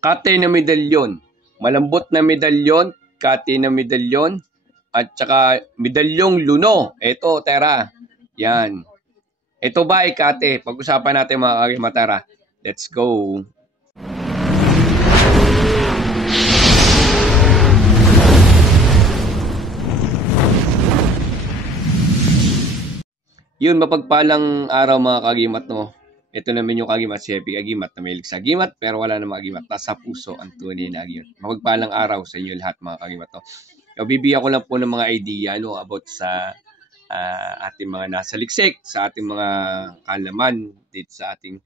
kate na medalyon. Malambot na medalyon, kate na medalyon, at saka medalyong luno. Ito, Tera. Yan. Ito ba ay kate? Pag-usapan natin mga kagimatara. Let's go. Yun, mapagpalang araw mga kagimat, no? Ito naman yung kagimat, si Happy Agimat na mahilig sa agimat, pero wala namang agimat. Nasa puso ang tunay na agimat. Mapagpalang araw sa inyo lahat mga kagimat, no? So, bibigyan ko lang po ng mga idea, no, about sa ating mga nasa liksik, sa ating mga kalaman, dito sa ating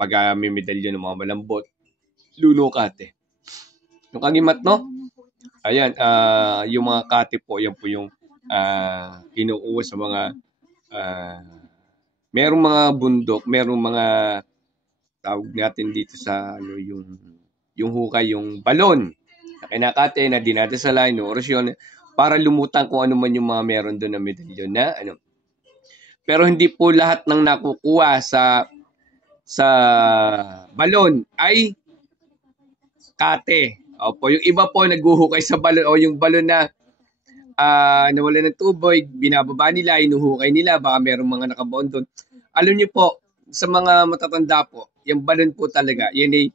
pag-mimedalyo ng mga malambot, luno kate. Yung kagimat, no? Ayan, yung mga kate po, yan po yung kinukuha sa mga merong mga bundok, merong mga tawag natin dito sa ano yung hukay, yung balon na kinakate na dinadasala ng orasyon para lumutang kung ano man yung mga meron doon na medalyon na ano. Pero hindi po lahat ng nakukuha sa balon ay kate. Opo, yung iba po naghuhukay sa balon o yung balon na nawala ng tubig, binababa nila, inuhukay nila, baka merong mga nakabaon doon. Alam niyo po, sa mga matatanda po, yung balon po talaga, yan ay,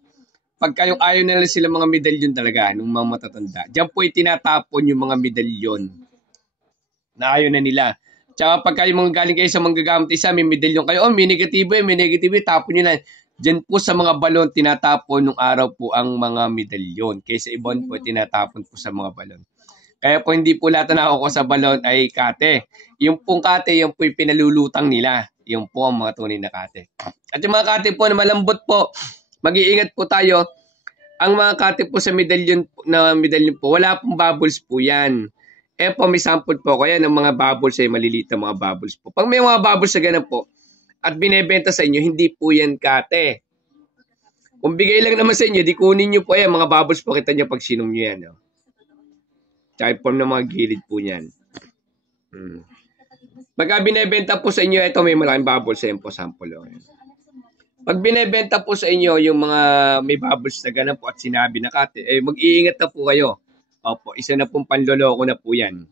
pagka yung ayaw nila sila mga medalyon talaga, nung mga matatanda, diyan po itinatapon yung mga medalyon na ayaw na nila. Tsaka pagka yung mga galing kayo sa manggagamit isa, may medalyon kayo, may negatibo, tapon nyo lang. Diyan po sa mga balon, tinatapon nung araw po ang mga medalyon. Kaysa ibon po, tinatapon po sa mga balon. Kaya po hindi po lahat na nakukuha sa balon ay kate. Yung pong kate, yung po yung pinalulutang nila. Yung po ang mga tunay na kate. At yung mga kate po na malambot po, mag-iingat po tayo. Ang mga kate po sa medalyon po, wala pong bubbles po yan. Eh po, may sample po ko yan ng mga bubbles ay maliliit na mga bubbles po. Pag may mga bubbles sa ganun po, at binebenta sa inyo, hindi po yan kate. Kung bigay lang naman sa inyo, di kunin nyo po yan. Mga bubbles po, kita nyo pag sinom nyo yan. No? Tsaka form ng mga gilid po niyan. Pagka binebenta po sa inyo, ito may malaking bubbles. Ayan po, sample. Pag binebenta po sa inyo, yung mga may bubbles na ganun po at sinabi na kate, mag-iingat na po kayo. Opo, isa na pong panloloko na po yan.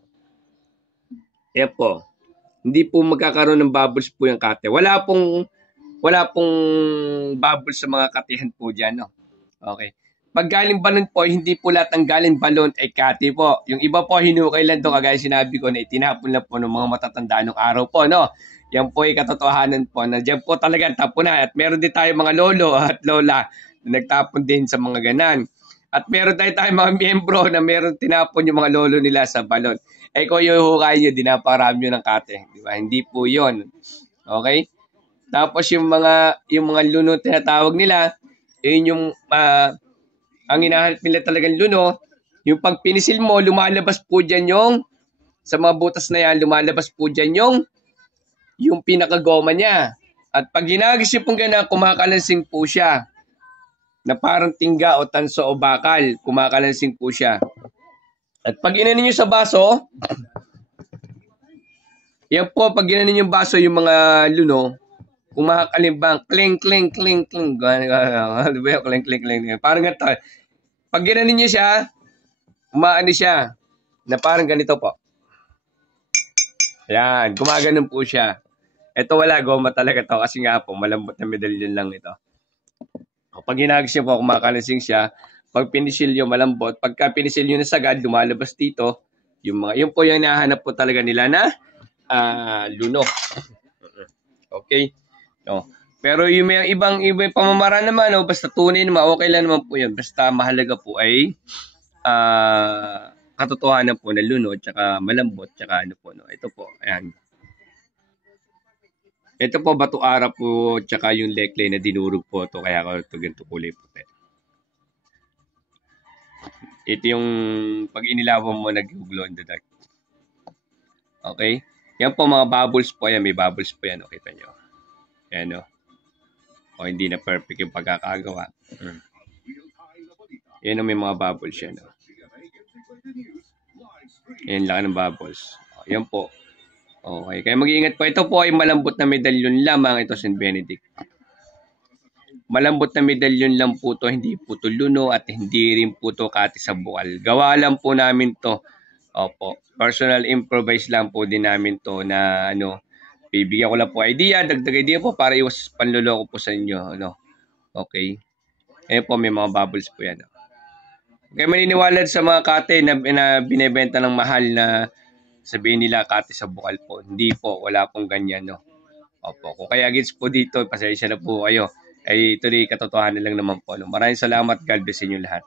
Ayan po. Hindi po magkakaroon ng bubbles po yung kate. Wala pong bubbles sa mga katihan po dyan. No? Okay. Pag galing balon po, hindi po lahat ng galing balon ay kate po. Yung iba po, hinukay lang ito, kagaya sinabi ko na itinapon lang po ng mga matatanda nung araw po, no? Yan po ay katotohanan po na dyan po talaga tapunan. At meron din tayo mga lolo at lola na nagtapon din sa mga ganan. At meron tayo mga miyembro na meron tinapon yung mga lolo nila sa balon. Kung yung hukay nyo, dinaparami nyo ng kate. Diba? Hindi po yon. Okay? Tapos yung mga luno tinatawag nila, yun yung ang hinahanap nila talagang luno, yung pag pinisil mo, lumalabas po dyan sa mga butas na yan, lumalabas po dyan yung pinakagoma niya. At pag ginagis yung pong gana, kumakalansing po siya. Na parang tingga o tanso o bakal, kumakalansing po siya. At pag inanin nyo sa baso, yan po, pag inanin yung baso, yung mga luno, kumakalimbang, kling, kling, kling, kling. Kling, kling, kling. Parang ganito. Pag ginanin niyo siya, umaani siya na parang ganito po. Ayan, gumaganon po siya. Ito wala, goma talaga to kasi nga po, malambot na medalyon lang ito. Pag ginagis niyo po, kumakalansing siya. Pag pinisil nyo, malambot. Pagka pinisil nyo na sagad, lumalabas dito. Yun po yung nahanap po talaga nila na luno. Okay? No. Pero yung may ibang pamamaraan naman, basta tunay naman, okay lang naman po yan. Basta mahalaga po ay katotohanan po na luno, tsaka malambot, tsaka ano po. No? Ito po, ayan. Ito po, bato-ara po, tsaka yung leklay na dinurog po ito, kaya ito ganito kulay puti. Ito yung pag inilawan mo, nag-glow in the dark. Okay? Yan po mga bubbles po yan. May bubbles po yan. Okay pa nyo. Yan o. O hindi na perfect yung pagkakagawa. Yan o, may mga bubbles yan o. Yan lang ng bubbles. O, yan po. Okay. Kaya mag-iingat po. Ito po ay malambot na medalyon lamang. Ito St. Benedict. Malambot na medalyon lang po to, hindi po to luno at hindi rin po to kati sa bukal. Gawa lang po namin to. Opo, personal improvise lang po din namin to na ano, bibigyan ko lang po idea, dagdag idea po para iwas panloloko po sa inyo. Ano? Okay. Ayan po, may mga bubbles po yan. Kaya maniniwala sa mga kate na binebenta ng mahal na sabihin nila kate sa bukal po. Hindi po, wala pong ganyan. No? Opo, kung kaya gets po dito, pasensya na po kayo. Ay tuloy katotohanan lang naman po. No? Maraming salamat. God bless inyo lahat.